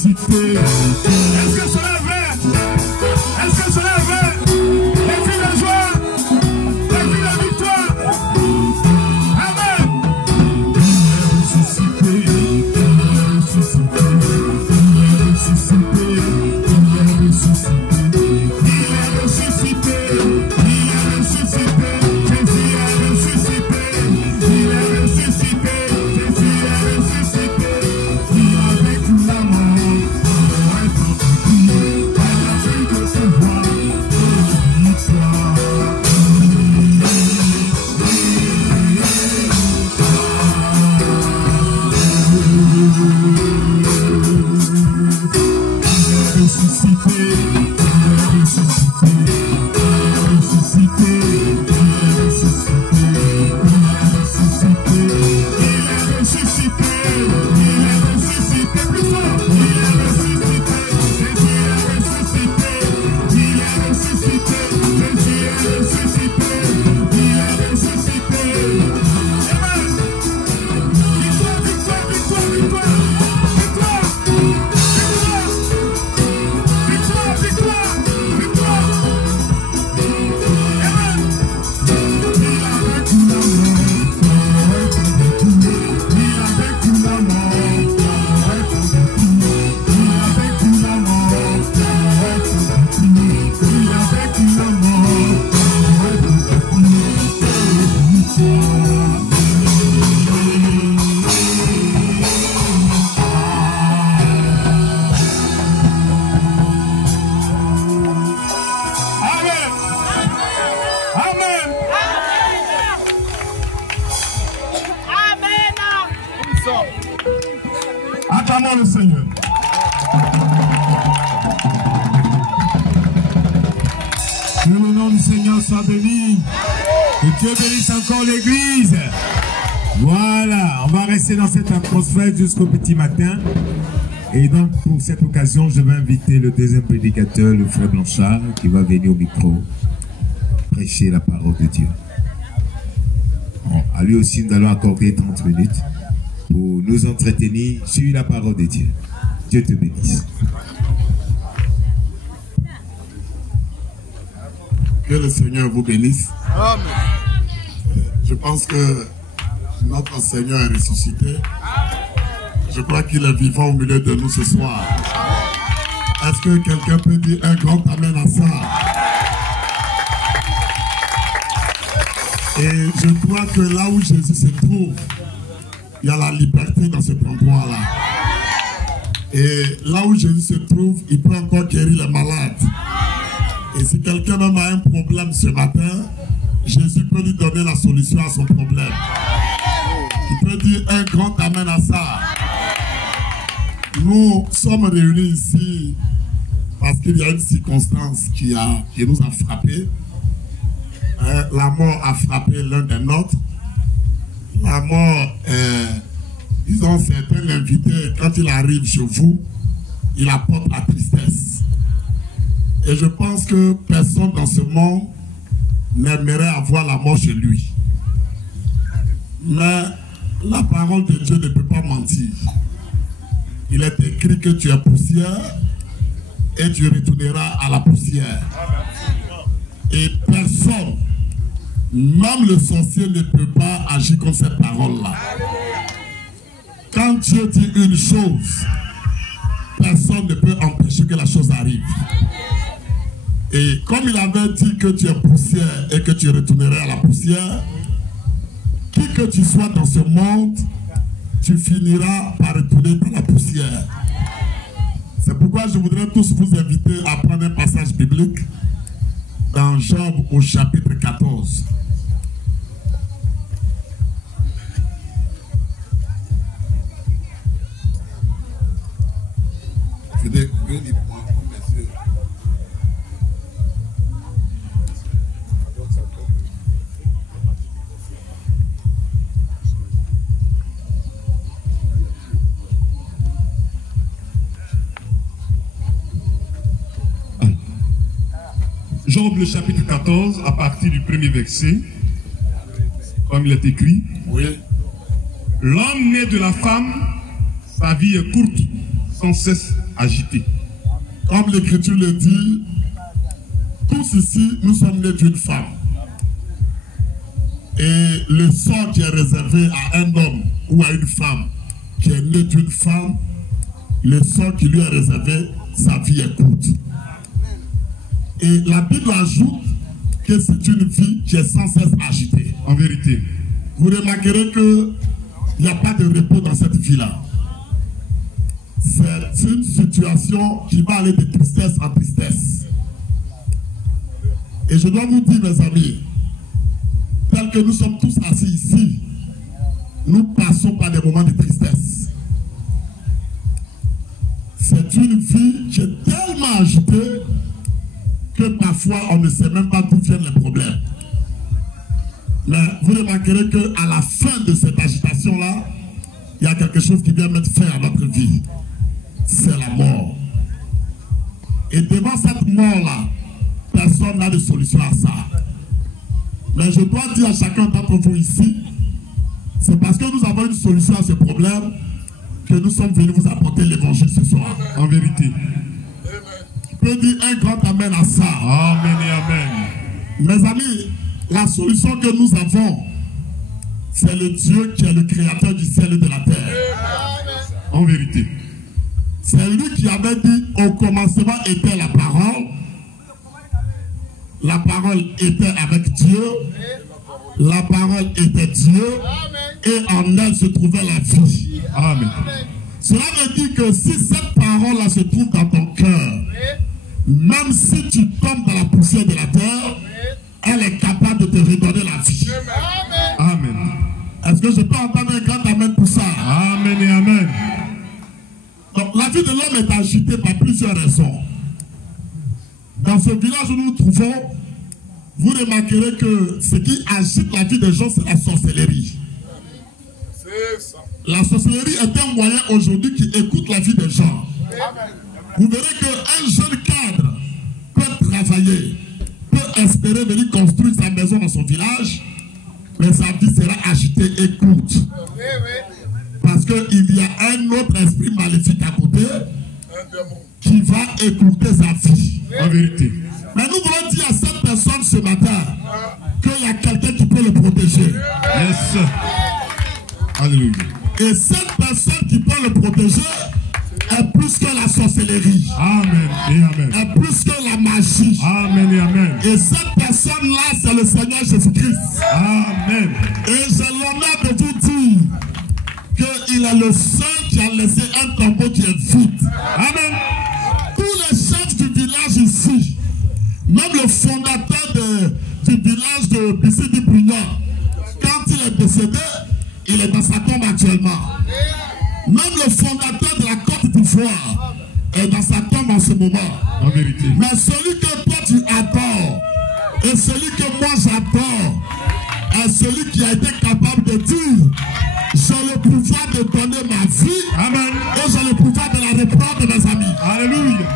ressuscité. Est-ce que cela est vrai? Est-ce que cela est vrai? Les cris de joie, les cris de victoire. Amen. Il est ressuscité, il est ressuscité, il est ressuscité, il est ressuscité, Il est ressuscité, il est ressuscité, Jésus est ressuscité, il est ressuscité, Jésus est ressuscité, il a vaincu la mort, il est vaincu, il a vaincu le pouvoir, la victoire. Ressuscité, il est ressuscité, il est ressuscité, il est ressuscité, il est ressuscité, il est ressuscité, il est ressuscité, plus fort, il est ressuscité, Jésus est ressuscité, il est ressuscité, Jésus est ressuscité, il est ressuscité. Amen. Victoire, victoire, victoire, victoire, victoire, victoire, victoire, victoire, victoire. Amen. il a vaincu la mort, il a vaincu la mort, il a vaincu la mort, il a vaincu la Amen. Amen. Acclamons le Seigneur. Que le nom du Seigneur soit béni. Que Dieu bénisse encore l'église. Voilà, on va rester dans cette atmosphère jusqu'au petit matin. Et donc, pour cette occasion, je vais inviter le deuxième prédicateur, le frère Blanchard, qui va venir au micro prêcher la parole de Dieu. Bon, à lui aussi, nous allons accorder 30 minutes pour nous entretenir sur la parole de Dieu. Dieu te bénisse. Que le Seigneur vous bénisse. Amen. Je pense que notre Seigneur est ressuscité. Je crois qu'il est vivant au milieu de nous ce soir. Est-ce que quelqu'un peut dire un grand amen à ça? Et je crois que là où Jésus se trouve, il y a la liberté dans cet endroit-là. Et là où Jésus se trouve, il peut encore guérir les malades. Et si quelqu'un même a un problème ce matin, Jésus peut lui donner la solution à son problème. Il peut dire un grand amen à ça. Nous sommes réunis ici parce qu'il y a une circonstance qui nous a frappés. La mort a frappé l'un des nôtres. La mort, disons, c'est un invité, quand il arrive chez vous, il apporte la tristesse. Et je pense que personne dans ce monde n'aimerait avoir la mort chez lui. Mais la parole de Dieu ne peut pas mentir. Il est écrit que tu es poussière et tu retourneras à la poussière. Et personne, même le sorcier, ne peut pas agir comme cette parole-là. Quand Dieu dit une chose, personne ne peut empêcher que la chose arrive. Et comme il avait dit que tu es poussière et que tu retournerais à la poussière, qui que tu sois dans ce monde, tu finiras par retourner dans la poussière. C'est pourquoi je voudrais tous vous inviter à prendre un passage biblique dans Job au chapitre 14. Venez, moi, monsieur. Job le chapitre 14, à partir du premier verset, comme il est écrit. Oui. L'homme né de la femme, sa vie est courte, sans cesse agité. Comme l'Écriture le dit, tous ici, nous sommes nés d'une femme. Et le sort qui est réservé à un homme ou à une femme qui est né d'une femme, le sort qui lui est réservé, sa vie est courte. Et la Bible ajoute que c'est une vie qui est sans cesse agitée. En vérité. Vous remarquerez qu'il n'y a pas de repos dans cette vie-là. C'est une situation qui va aller de tristesse en tristesse. Et je dois vous dire, mes amis, tel que nous sommes tous assis ici, nous passons par des moments de tristesse. C'est une vie qui est tellement agitée que parfois on ne sait même pas d'où viennent les problèmes. Mais vous remarquerez qu'à la fin de cette agitation-là, il y a quelque chose qui vient mettre fin à notre vie. C'est la mort. Et devant cette mort-là, personne n'a de solution à ça. Mais je dois dire à chacun d'entre vous ici, c'est parce que nous avons une solution à ce problème que nous sommes venus vous apporter l'évangile ce soir. En vérité. Je peux dire un grand amen à ça. Amen et amen. Mes amis, la solution que nous avons, c'est le Dieu qui est le créateur du ciel et de la terre. En vérité. C'est lui qui avait dit au commencement était la parole. La parole était avec Dieu. La parole était Dieu. Et en elle se trouvait la vie. Amen. Cela veut dire que si cette parole-là se trouve dans ton cœur, même si tu tombes dans la poussière de la terre, elle est capable de te redonner la vie. Amen. Est-ce que je peux entendre un grand amen pour ça? Amen et amen. Donc la vie de l'homme est agitée par plusieurs raisons. Dans ce village où nous nous trouvons, vous remarquerez que ce qui agite la vie des gens, c'est la sorcellerie. La sorcellerie est un moyen aujourd'hui qui écoute la vie des gens. Vous verrez qu'un jeune cadre peut travailler, peut espérer venir construire sa maison dans son village, mais sa vie sera agitée et courte. Parce qu'il y a un autre esprit maléfique à côté qui va écouter sa vie. En vérité. Mais nous voulons dire à cette personne ce matin qu'il y a quelqu'un qui peut le protéger. Yes. Alléluia. Et cette personne qui peut le protéger est plus que la sorcellerie. Amen et amen. Est plus que la magie. Amen et amen. Et cette personne-là, c'est le Seigneur Jésus-Christ. Amen. Et j'ai l'honneur de vous dire qu'il est le seul qui a laissé un tombeau qui est vide. Amen. Tous les chefs du village ici, même le fondateur du village de Bissidi-Brignon, quand il est décédé, il est dans sa tombe actuellement. Même le fondateur de la Côte d'Ivoire est dans sa tombe en ce moment. En vérité. Mais celui que toi tu adores et celui que moi j'adore est celui qui a été capable de dire j'ai le pouvoir de donner ma vie. Amen. Et j'ai le pouvoir de la reprendre, mes amis. Alléluia.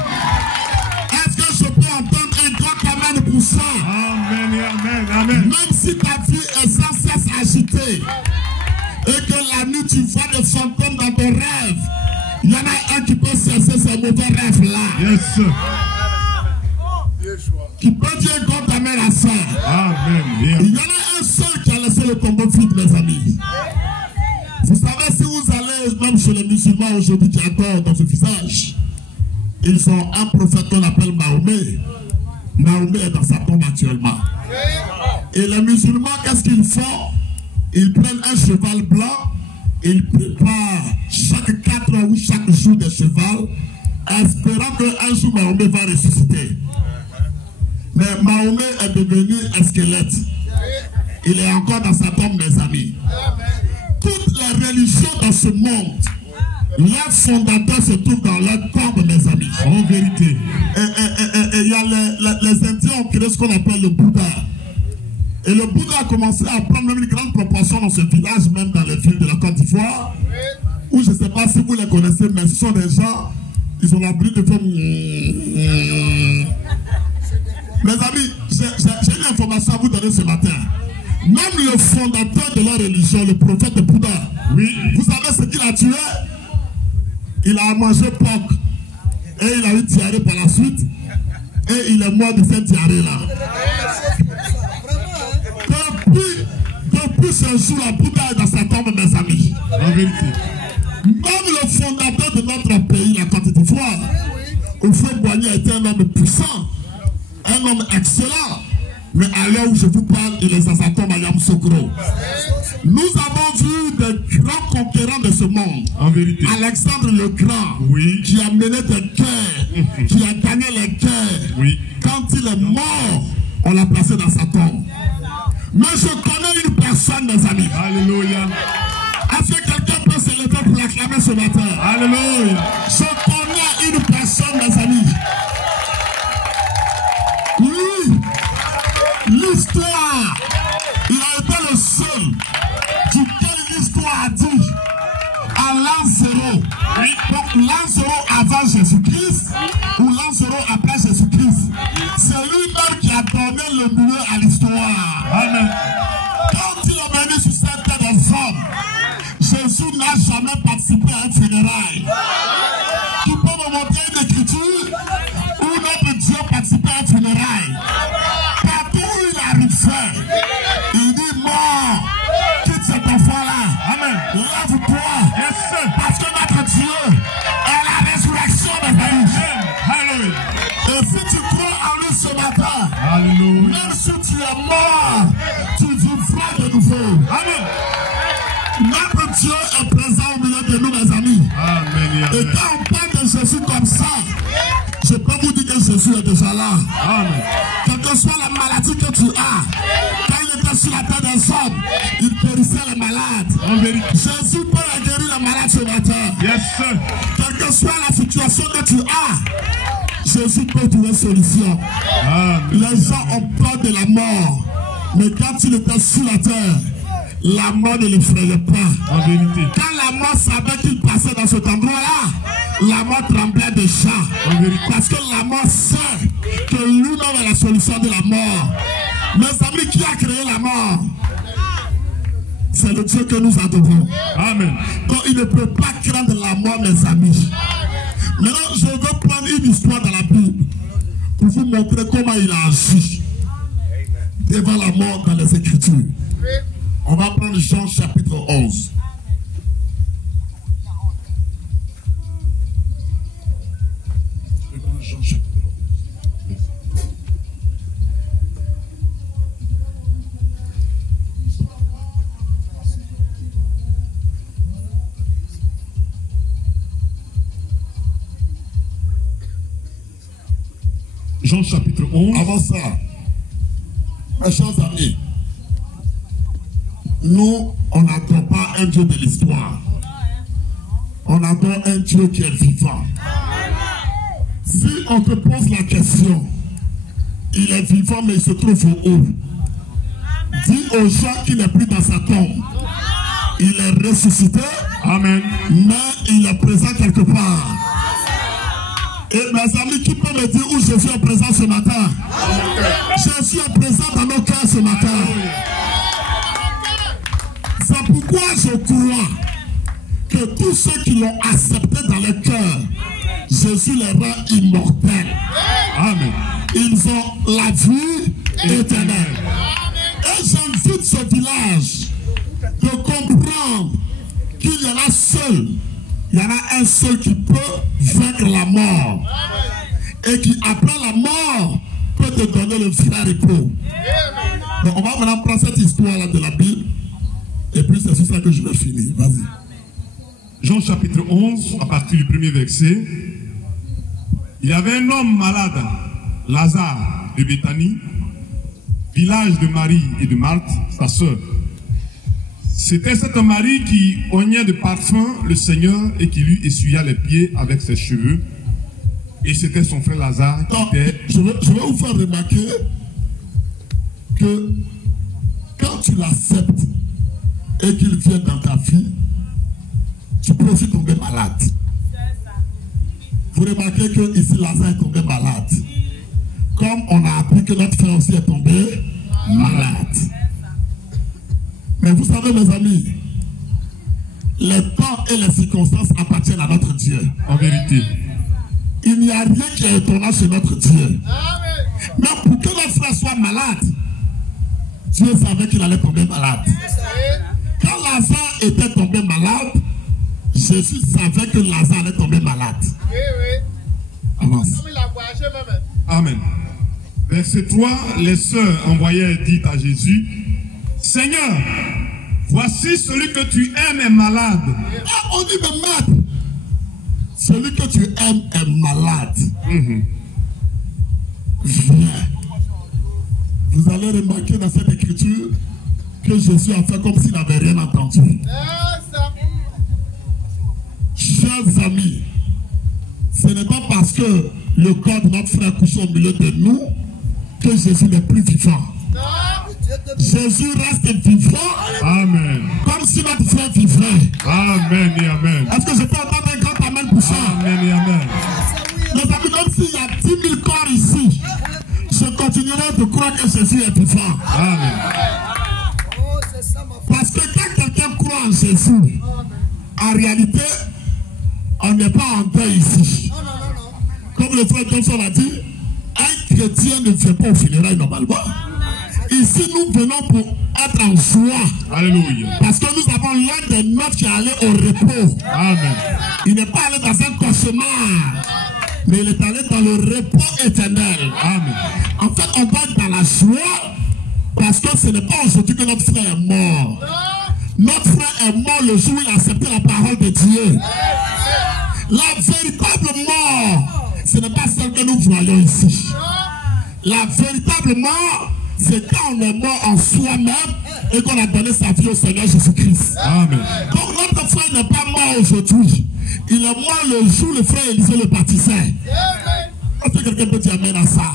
Est-ce que je peux entendre un grand amen pour ça? Amen et amen. Amen. Même si ta vie est sans cesse agitée et que la nuit tu vois des fantômes dans ton rêve, il y en a un qui peut cesser ces mauvais rêves-là. Yes. Qui peut dire un grand amen à ça. Amen. Il y en a un seul qui a laissé le tombeau vide, mes amis. Vous savez, si vous allez même chez les musulmans aujourd'hui qui adorent dans ce visage, ils ont un prophète qu'on appelle Mahomet. Mahomet est dans sa tombe actuellement. Et les musulmans, qu'est-ce qu'ils font? Ils prennent un cheval blanc, ils préparent chaque 4 heures ou chaque jour des chevals, espérant qu'un jour Mahomet va ressusciter. Mais Mahomet est devenu un squelette. Il est encore dans sa tombe, mes amis. Toutes les religions dans ce monde, leur fondateur se trouve dans leur tombe, mes amis. En vérité. Et il y a les Indiens ont créé ce qu'on appelle le Bouddha. Et le Bouddha a commencé à prendre même une grande proportion dans ce village, même dans les villes de la Côte d'Ivoire, où je ne sais pas si vous les connaissez, mais ce sont des gens, ils ont l'habitude de faire... Mes amis, j'ai une information à vous donner ce matin. Même le fondateur de la religion, le prophète Bouddha, oui. Vous savez ce qu'il a tué? Il a mangé porc. Et il a eu diarrhée par la suite. Et il est mort de cette diarrhée-là. Depuis ce jour, la Bouddha est dans sa tombe, mes amis. En vérité. Même le fondateur de notre pays, la Côte d'Ivoire, Houphouët-Boigny était un homme puissant, un homme excellent. Mais à l'heure où je vous parle, il est dans sa tombe à Yamoussoukro. Nous avons vu des grands conquérants de ce monde. En vérité. Alexandre le Grand, oui, qui a mené des guerres, qui a gagné les guerres. Oui. Quand il est mort, on l'a placé dans sa tombe. Mais je connais une personne, mes amis. Alléluia. Est-ce que quelqu'un peut se lever pour l'acclamer ce matin? Alléluia. Je connais une personne, mes amis. Lui, l'histoire, il a été le seul duquel l'histoire a dit à l'an 0. Oui. Donc l'an 0 avant Jésus-Christ ou l'an 0 après Jésus-Christ. C'est lui-même qui a donné le milieu à l'histoire. Amen. Quand il est venu sur cette terre des hommes, Jésus n'a jamais participé à un funérail. Tu peux me montrer une écriture où notre Dieu participait à un funérail? Partout où il arrivait, il dit mort, quitte cet enfant-là. Amen. Lève-toi. Yes, sir. Parce que notre Dieu est la résurrection des morts. Alléluia. Et si tu crois en lui ce matin, Alléluia. même si tu es mort, tu vivras de nouveau. Amen. Notre Dieu est présent au milieu de nous, mes amis. Amen. Et quand on parle de Jésus comme ça, je peux vous dire que Jésus est déjà là. Amen. Quelle que soit la maladie que tu as, quand il était sur la terre des hommes, il guérissait les malades. En vérité. Jésus peut guérir les malades ce matin. Yes, sir. Quelle que soit la situation que tu as, Jésus peut trouver une solution. Amen. Les gens ont peur de la mort. Mais quand il était sur la terre, la mort ne l'effrayait pas. En vérité. Quand la mort savait qu'il passait dans cet endroit-là, la mort tremblait déjà. En vérité. Parce que la mort sait que lui-même est la solution de la mort. Mes amis, qui a créé la mort? C'est le Dieu que nous adorons. Amen. Donc il ne peut pas craindre la mort, mes amis. Maintenant, je veux prendre une histoire dans la Bible pour vous montrer comment il a agi devant la mort dans les Écritures. On va prendre Jean chapitre 11. Jean chapitre 11. Jean chapitre 11. Avant ça, mes chers amis, nous, on n'adore pas un Dieu de l'histoire. On adore un Dieu qui est vivant. Si on te pose la question, il est vivant mais il se trouve au haut. Dis aux gens qu'il n'est plus dans sa tombe. Il est ressuscité. Amen. Mais il est présent quelque part. Et mes amis, qui peut me dire où Jésus est présent ce matin? Jésus est présent dans nos cœurs ce matin. C'est pourquoi je crois que tous ceux qui l'ont accepté dans le cœur, Jésus les rend immortels. Amen. Ils ont la vie éternelle. Et j'invite ce village de comprendre qu'il y en a seul. Il y en a un seul qui peut vaincre la mort. Et qui, après la mort, peut te donner le vrai repos. Donc on va maintenant prendre cette histoire-là de la Bible. Et puis c'est sur ça que je vais finir. Vas-y. Jean chapitre 11, à partir du premier verset. Il y avait un homme malade, Lazare de Béthanie, village de Marie et de Marthe, sa sœur. C'était cet Marie qui oignait de parfum le Seigneur et qui lui essuya les pieds avec ses cheveux. Et c'était son frère Lazare qui était... Je vais vous faire remarquer que quand tu l'acceptes et qu'il vient dans ta vie, tu peux aussi tomber malade. Vous remarquez que ici Lazare est tombé malade. Comme on a appris que notre frère aussi est tombé malade. Mais vous savez mes amis, les temps et les circonstances appartiennent à notre Dieu. En vérité. Il n'y a rien qui est étonnant chez notre Dieu. Mais pour que notre frère soit malade, Dieu savait qu'il allait tomber malade. Quand Lazare était tombé malade, Jésus savait que Lazare allait tomber malade. Avance. Amen. Verset 3, les sœurs envoyèrent et dirent à Jésus, Seigneur, voici celui que tu aimes est malade. Ah, on dit, mais maître, celui que tu aimes est malade. Viens. Vous allez remarquer dans cette écriture que Jésus a fait comme s'il n'avait rien entendu. Chers amis, ce n'est pas parce que le corps de notre frère couche au milieu de nous que Jésus n'est plus vivant. Jésus reste vivant. Amen. Comme si notre frère vivrait. Amen et amen. Est-ce que je peux entendre un grand amen pour ça? Amen et amen. Mais amis, même s'il y a 10 000 corps ici, je continuerai de croire que Jésus est vivant. Amen. Parce que quand quelqu'un croit en Jésus, en réalité, on n'est pas en deuil ici. Comme le frère Thompson a dit, un chrétien ne vient pas au funérailles normalement. Ici, nous venons pour être en joie. Alléluia. Parce que nous avons l'un des nôtres qui est allé au repos. Amen. Il n'est pas allé dans un cauchemar, mais il est allé dans le repos éternel. Amen. En fait, on va être dans la joie parce que ce n'est pas aujourd'hui que notre frère est mort. Notre frère est mort le jour où il a accepté la parole de Dieu. La véritable mort, ce n'est pas celle que nous voyons ici. La véritable mort, c'est quand on est mort en soi-même et qu'on a donné sa vie au Seigneur Jésus-Christ. Amen. Donc notre frère n'est pas mort aujourd'hui. Il est mort le jour où le frère Élisée le baptisait. Est-ce que quelqu'un peut dire amen à ça?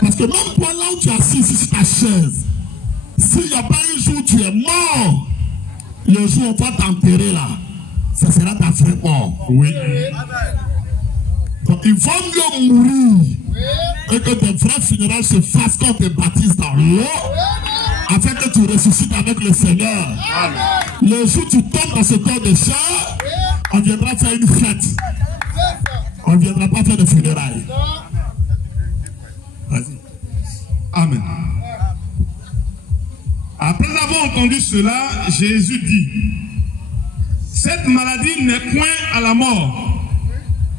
Parce que même toi là où tu es assis ici sur ta chaise, s'il n'y a pas un jour où tu es mort, le jour où on va t'enterrer là, ça sera ta vraie mort. Oui. Donc il vaut mieux mourir et que tes vrais funérailles se fassent quand tu te baptises dans l'eau, afin que tu ressuscites avec le Seigneur. Le jour où tu tombes dans ce corps de chair, on viendra faire une fête. On ne viendra pas faire de funérailles. Vas-y. Amen. Après avoir entendu cela, Jésus dit, cette maladie n'est point à la mort,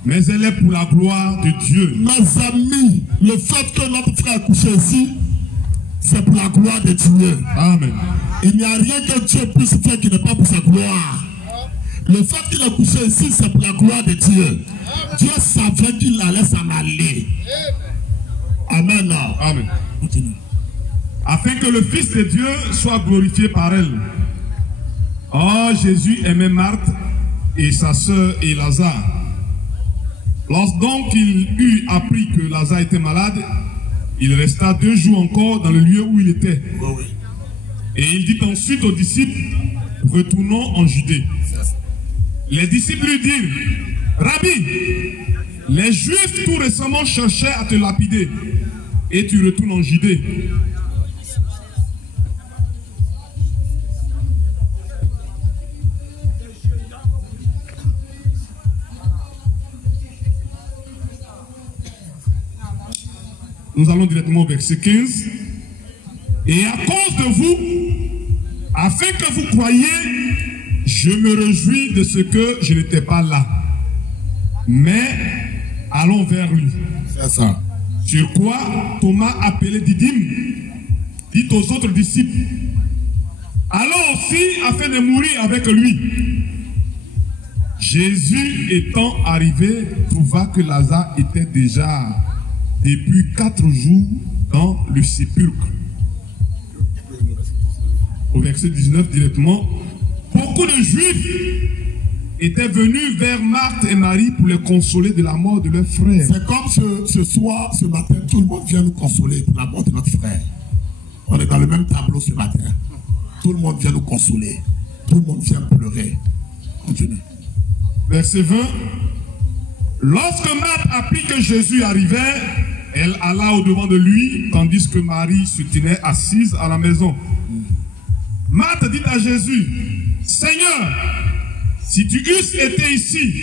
mais elle est pour la gloire de Dieu. Mes amis, le fait que notre frère est couché ici, c'est pour la gloire de Dieu. Amen. Il n'y a rien que Dieu puisse faire qui n'est pas pour sa gloire. Le fait qu'il est couché ici, c'est pour la gloire de Dieu. Dieu savait qu'il allait s'en aller. Amen. Amen. Continue. Afin que le Fils de Dieu soit glorifié par elle. Oh, Jésus aimait Marthe et sa sœur et Lazare. Lorsque donc il eut appris que Lazare était malade, il resta 2 jours encore dans le lieu où il était. Et il dit ensuite aux disciples, retournons en Judée. Les disciples lui dirent, Rabbi, les Juifs tout récemment cherchaient à te lapider, et tu retournes en Judée. Nous allons directement au verset 15. Et à cause de vous, afin que vous croyiez, je me réjouis de ce que je n'étais pas là. Mais allons vers lui. C'est ça. Sur quoi Thomas, appelé Didyme, dit aux autres disciples, allons aussi afin de mourir avec lui. Jésus étant arrivé, trouva que Lazare était déjà depuis 4 jours dans le sépulcre. Au verset 19 directement, beaucoup de Juifs étaient venus vers Marthe et Marie pour les consoler de la mort de leur frère. C'est comme ce soir, ce matin, tout le monde vient nous consoler pour la mort de notre frère. On est dans le même tableau ce matin. Tout le monde vient nous consoler. Tout le monde vient pleurer. Continue. Verset 20. Lorsque Marthe apprit que Jésus arrivait, elle alla au-devant de lui, tandis que Marie se tenait assise à la maison. Marthe dit à Jésus, Seigneur, si tu eusses été ici,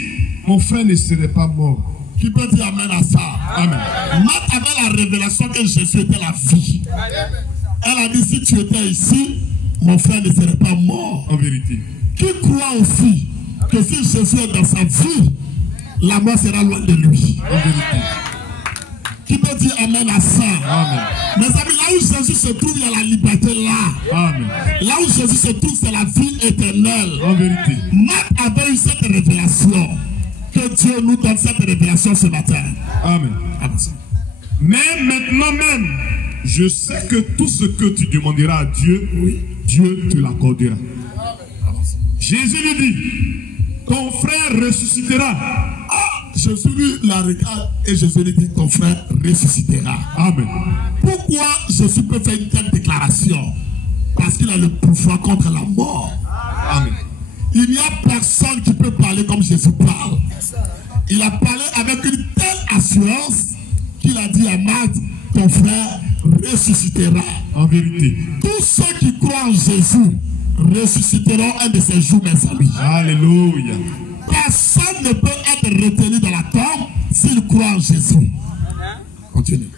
mon frère ne serait pas mort. Qui peut dire amen à ça? Amen. Marthe avait la révélation que Jésus était la vie. Elle a dit, si tu étais ici, mon frère ne serait pas mort. En vérité. Qui croit aussi que si Jésus est dans sa vie, la mort sera loin de lui? En vérité. Qui peut dire amen à ça? Amen. Mes amis, là où Jésus se trouve, il y a la liberté là. Amen. Là où Jésus se trouve, c'est la vie éternelle. En vérité. Marthe avait eu cette révélation. Que Dieu nous donne cette révélation ce matin. Amen. Mais maintenant même, je sais que tout ce que tu demanderas à Dieu, Dieu te l'accordera. Jésus lui dit, ton frère ressuscitera. Jésus lui la regarde et Jésus lui dit, ton frère ressuscitera. Amen. Pourquoi Jésus peut faire une telle déclaration? Parce qu'il a le pouvoir contre la mort. Amen. Il n'y a personne qui peut parler comme Jésus parle. Il a parlé avec une telle assurance qu'il a dit à Marthe, ton frère ressuscitera. En vérité. Tous ceux qui croient en Jésus ressusciteront un de ces jours, mes amis. Alléluia. Personne ne peut être retenu dans la tombe s'il croit en Jésus. Continue.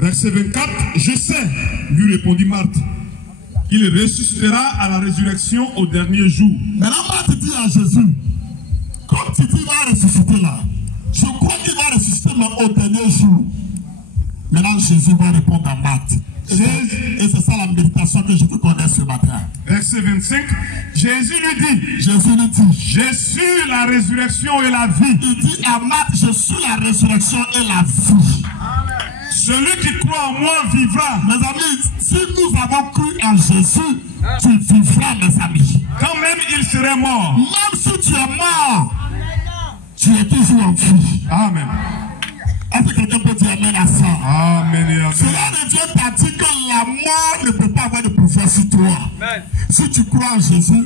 Verset 24, je sais, lui répondit Marthe, il ressuscitera à la résurrection au dernier jour. Maintenant, Marthe dit à Jésus, comme tu dis, il va ressusciter là. Je crois qu'il va ressusciter, mais au dernier jour. Maintenant, Jésus va répondre à Marthe. Et c'est ça la méditation que je veux connaître ce matin. Verset 25, Jésus lui dit, je suis la résurrection et la vie. Il dit à Marthe, je suis la résurrection et la vie. Celui qui croit en moi vivra. Mes amis, si nous avons cru en Jésus, tu vivras, mes amis. Quand même il serait mort. Même si tu es mort, tu es toujours en vie. Amen. Est-ce que quelqu'un peut dire amen à ça? Amen et amen. Cela de Dieu t'a dit que la mort ne peut pas avoir de pouvoir sur toi. Amen. Si tu crois en Jésus,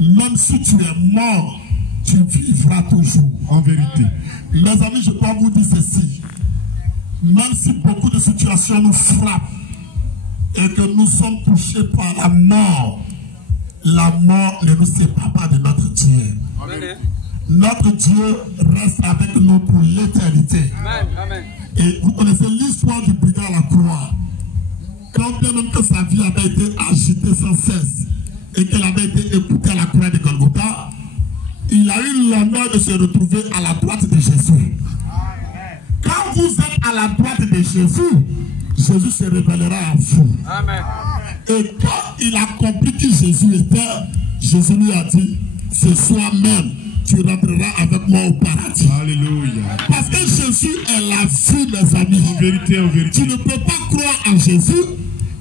même si tu es mort, tu vivras toujours. En vérité. Mes amis, je dois vous dire ceci. Même si beaucoup de situations nous frappent et que nous sommes touchés par la mort ne nous sépare pas de notre Dieu. Amen. Notre Dieu reste avec nous pour l'éternité. Et vous connaissez l'histoire du brigand à la croix. Quand bien même que sa vie avait été agitée sans cesse et qu'elle avait été écoutée à la croix de Golgotha, il a eu l'honneur de se retrouver à la droite de Jésus. Quand vous êtes à la droite de Jésus, Jésus se révélera à vous. Amen. Et quand il a compris qui Jésus était, Jésus lui a dit, ce soir même, tu rentreras avec moi au paradis. Alléluia. Parce que Jésus est la vie, mes amis. En vérité, en vérité. Tu ne peux pas croire en Jésus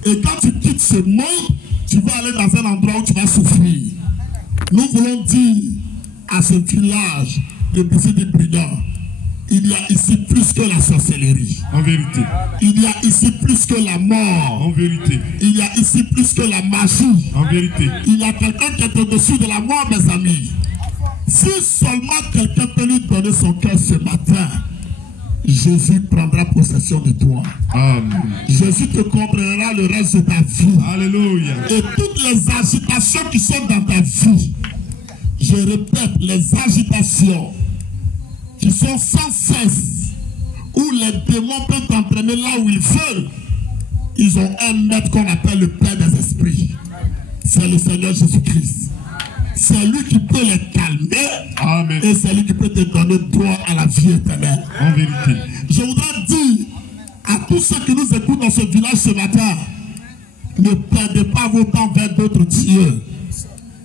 et quand tu quittes ce monde, tu vas aller dans un endroit où tu vas souffrir. Nous voulons dire à ce village de Bussy-des-Brigands, il y a ici plus que la sorcellerie. En vérité. Il y a ici plus que la mort. En vérité. Il y a ici plus que la magie. En vérité. Il y a quelqu'un qui est au-dessus de la mort, mes amis. Si seulement quelqu'un peut lui donner son cœur ce matin, Jésus prendra possession de toi. Amen. Jésus te comprendra le reste de ta vie. Alléluia. Et toutes les agitations qui sont dans ta vie, je répète, les agitations qui sont sans cesse, où les démons peuvent t'entraîner là où ils veulent, ils ont un maître qu'on appelle le Père des esprits. C'est le Seigneur Jésus-Christ. C'est lui qui peut les calmer. Amen. Et c'est lui qui peut te donner droit à la vie éternelle. En vérité. Je voudrais dire à tous ceux qui nous écoutent dans ce village ce matin, ne perdez pas vos temps vers d'autres dieux.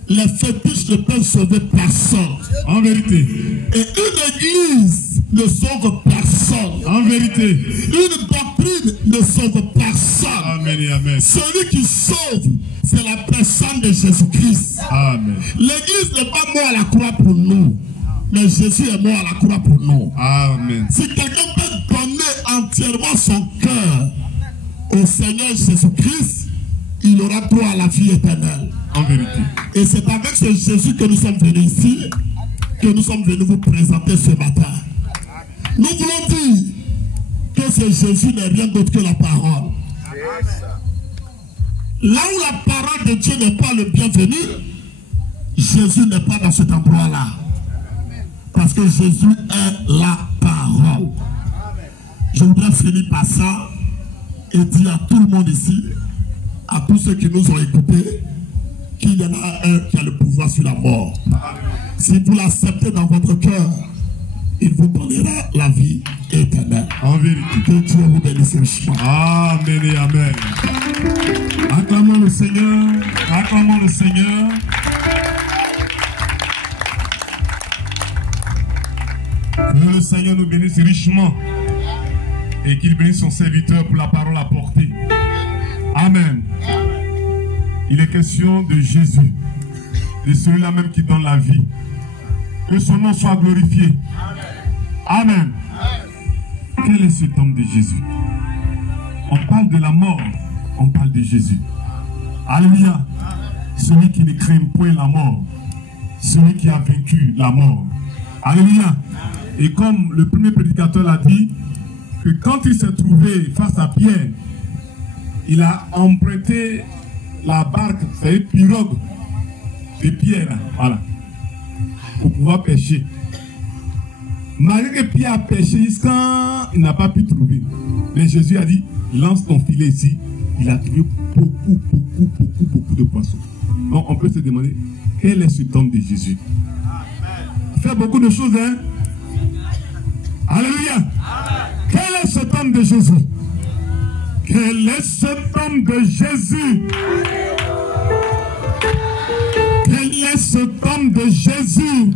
Les fétiches ne peuvent sauver personne. En vérité. Et une église ne sauve personne. En vérité. Une doctrine ne sauve personne. Amen et amen. Celui qui sauve, c'est la personne de Jésus-Christ. Amen. L'église n'est pas morte à la croix pour nous, mais Jésus est mort à la croix pour nous. Amen. Si quelqu'un peut donner entièrement son cœur au Seigneur Jésus-Christ, il aura droit à la vie éternelle. En vérité. Et c'est avec ce Jésus que nous sommes venus ici, que nous sommes venus vous présenter ce matin. Nous voulons dire que ce Jésus n'est rien d'autre que la parole. Là où la parole de Dieu n'est pas le bienvenu, Jésus n'est pas dans cet endroit-là. Parce que Jésus est la parole. parole. Je voudrais finir par ça et dire à tout le monde ici, à tous ceux qui nous ont écoutés, qu'il y en a un qui a le pouvoir sur la mort. Si vous l'acceptez dans votre cœur, il vous donnera la vie éternelle. En vérité. Que Dieu vous bénisse richement. Amen et amen. Acclamons le Seigneur. Acclamons le Seigneur. Que le Seigneur nous bénisse richement et qu'il bénisse son serviteur pour la parole apportée. Amen. Il est question de Jésus, de celui-là même qui donne la vie. Que son nom soit glorifié. Amen. Quel est cet homme de Jésus? On parle de la mort, on parle de Jésus. Alléluia. Celui qui ne craint point la mort, celui qui a vaincu la mort. Alléluia. Et comme le premier prédicateur l'a dit, que quand il s'est trouvé face à Pierre, il a emprunté la barque, c'est une pirogue de Pierre, voilà, pour pouvoir pêcher. Malgré que Pierre a pêché jusqu'à il n'a pas pu trouver. Mais Jésus a dit, lance ton filet ici. Il a trouvé beaucoup de poissons. Donc on peut se demander, quel est cet homme de Jésus? Il fait beaucoup de choses, hein? Alléluia! Quel est cet homme de Jésus? Quel est cet homme de Jésus? Quel est cet homme de Jésus?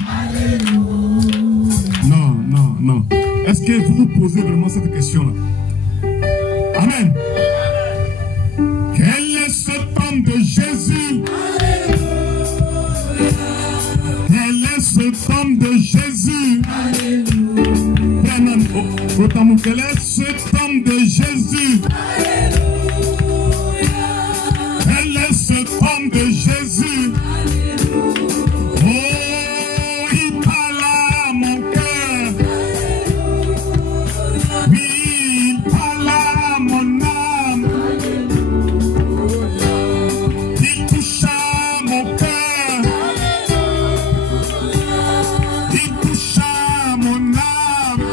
Non, non, non. Est-ce que vous vous posez vraiment cette question-là? Amen. Quel est cet homme de Jésus? Quel est cet homme de Jésus? Quel est cet homme de Jésus? Quel est cet homme de Jésus? Oh, il parle à mon cœur. Oui, il parle à mon âme. Il touche à mon cœur. Il touche à mon âme.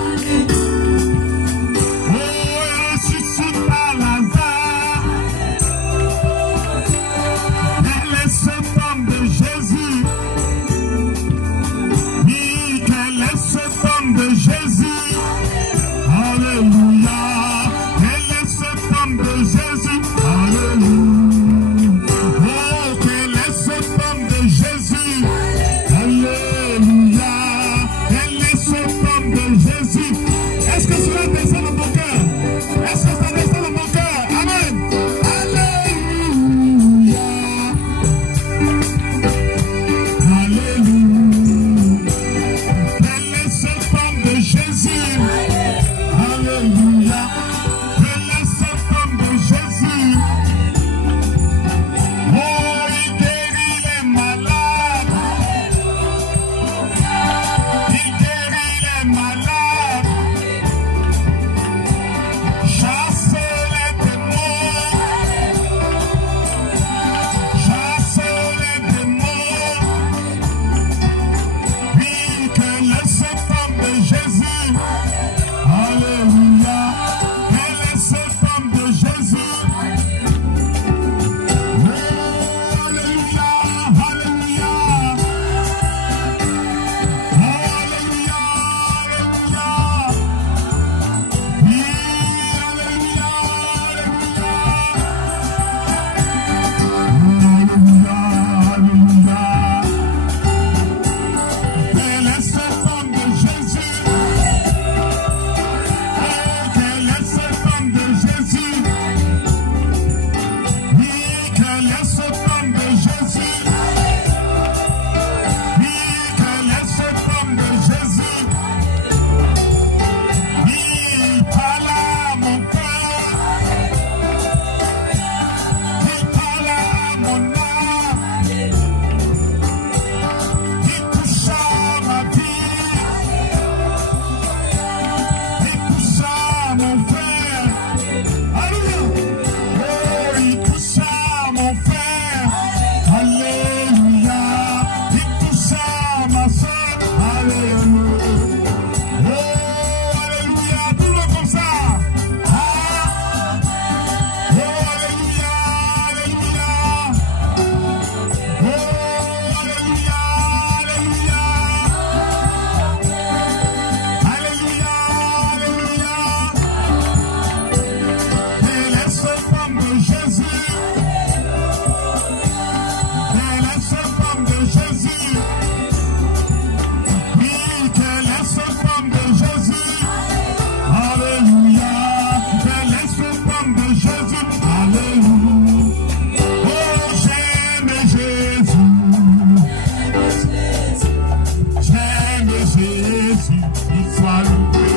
Jésus, il soit loué.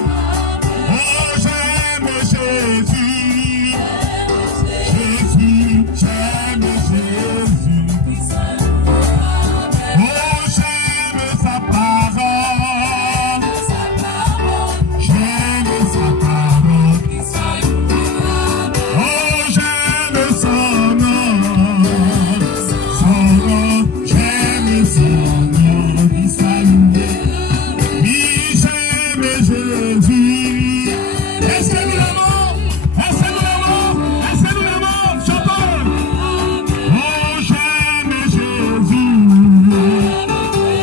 Oh, j'aime Jésus. Jésus, j'aime Jésus. Oh, j'aime sa parole. J'aime sa parole. Oh, j'aime son nom. Son nom, j'aime son nom. Il soit loué. Oui, j'aime Jésus. Est-ce que nous l'aimons? Est-ce que nous l'aimons? Est-ce que nous l'aimons? Chantons. Oh, j'aime Jésus.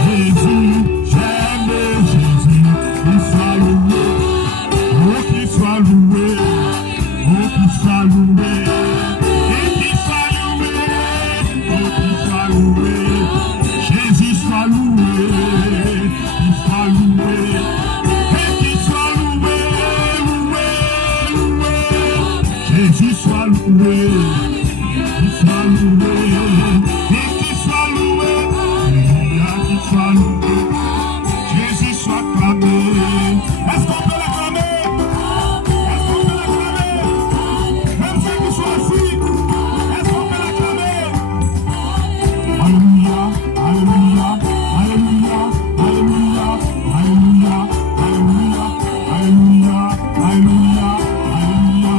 Jésus, j'aime Jésus. Qu'il soit loué. Oh, qu'il soit loué. Oh, qu'il soit loué. Et qu'il soit loué. Oh, qu'il soit loué. Jésus soit loué. Qu'il soit loué. Et qu'il soit loué. Loué, loué. Jésus soit loué. Qu'il soit loué. Et qu'il soit loué. Alléluia, qu'il soit loué. Jésus soit clamé. Est-ce qu'on peut l'acclamer? Est-ce qu'on peut l'acclamer? Même ceux qui sont assis, est-ce qu'on peut l'acclamer? Alléluia, alléluia, alléluia, alléluia, alléluia, alléluia, alléluia, alléluia, alléluia,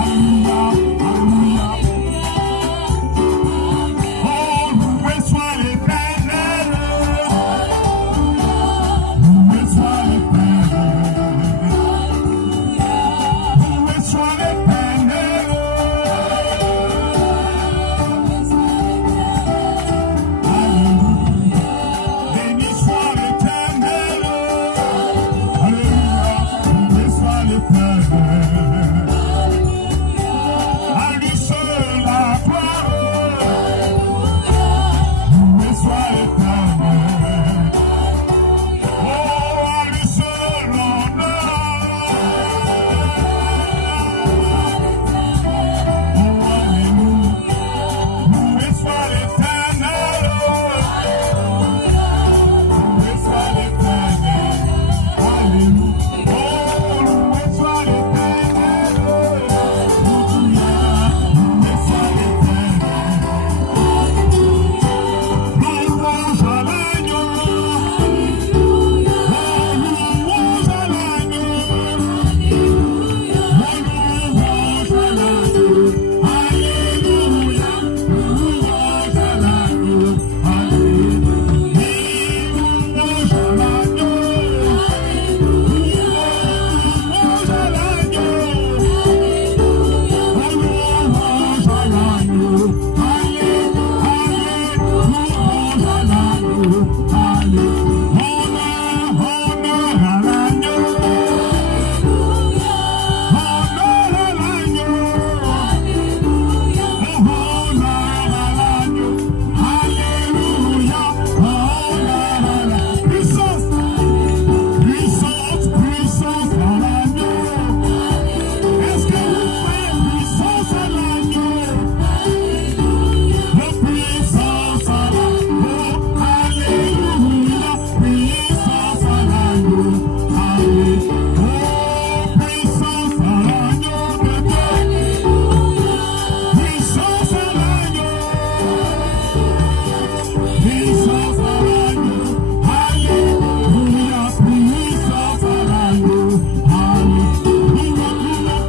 alléluia, alléluia. Oh, loué soit l'Éternel. Loué soit l'Éternel. Loué soit l'Éternel. Alléluia. Béni soit l'Éternel. Alléluia. Loué soit l'Éternel. À lui seul la gloire. Loué soit l'Éternel. Oh, à lui seul l'honneur. Oh, alléluia. Loué soit l'Éternel. Loué soit l'Éternel. Alléluia. Oh, loué soit l'Éternel. Alléluia. Loué soit l'Éternel. Louange à l'agneau. Louange à l'agneau. Louange à l'agneau. Alléluia. Louange à l'agneau. Alléluia. Louange à l'agneau. Louange à l'agneau. Louange à l'agneau. Louange à l'agneau. Honneur à l'agneau. Honneur à l'agneau. Honneur à l'agneau. Alléluia. Honneur à l'agneau. Puissance. Puissance, puissance à l'agneau. Est-ce que vous faites puissance à l'agneau? La puissance à l'agneau. Alléluia. Puissance à l'agneau. Alléluia. Oh, puissance à l'agneau de Dieu. Puissance à l'agneau. Puissance à l'agneau. Alléluia. Puissance à l'agneau. Alléluia.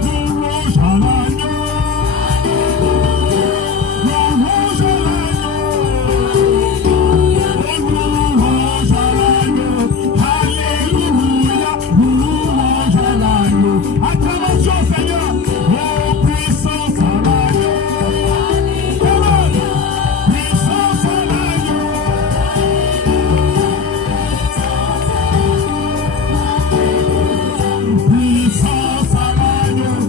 Louange à l'agneau. Louange à l'agneau. Louange à l'agneau. Alléluia. Louange à l'agneau. Acclamation, Seigneur. Oh, puissance à l'agneau. Puissance à l'agneau. Puissance à l'agneau.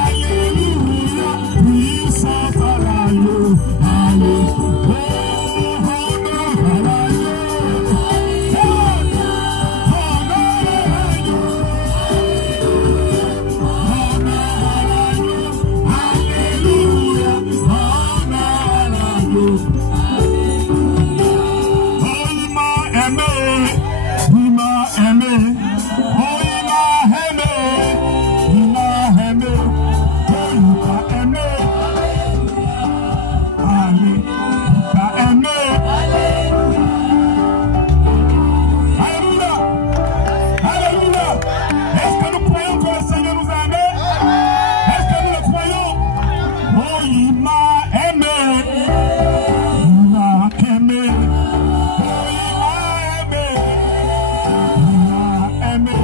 Alléluia. Puissance à l'agneau. Alléluia. Oh, honneur à l'agneau. Honneur à l'agneau. Oh, il m'a aimé. aimé. Oh, il m'a aimé. Il m'a aimé. Oh, il m'a aimé. Allez, il m'a aimé. Alléluia. Alléluia. Est-ce que nous croyons que le Seigneur nous a aimés? Est-ce que nous le croyons? Oh, il m'a aimé. Il m'a aimé. Oh, il m'a aimé. Il m'a aimé.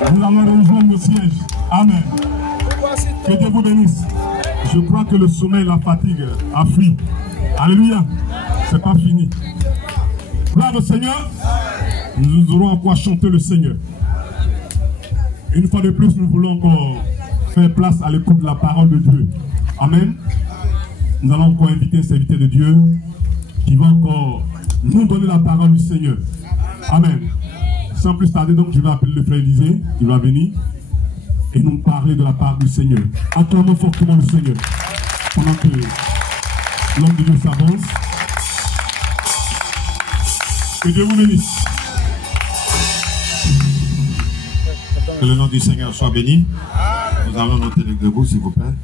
Nous allons rejoindre le siège. Amen. Que Dieu vous bénisse. Je crois que le sommeil, la fatigue a fui. Alléluia. C'est pas fini. Gloire au Seigneur. Nous aurons encore à chanter le Seigneur. Une fois de plus, nous voulons encore faire place à l'écoute de la parole de Dieu. Amen. Nous allons encore inviter ces invités de Dieu qui vont encore nous donner la parole du Seigneur. Amen. Sans plus tarder, donc, je vais appeler le frère Élisée, il va venir et nous parler de la parole du Seigneur. Acclamons fortement le Seigneur pendant que l'homme de Dieu s'avance. Que Dieu vous bénisse. Que le nom du Seigneur soit béni. Nous allons noter les debout, s'il vous plaît.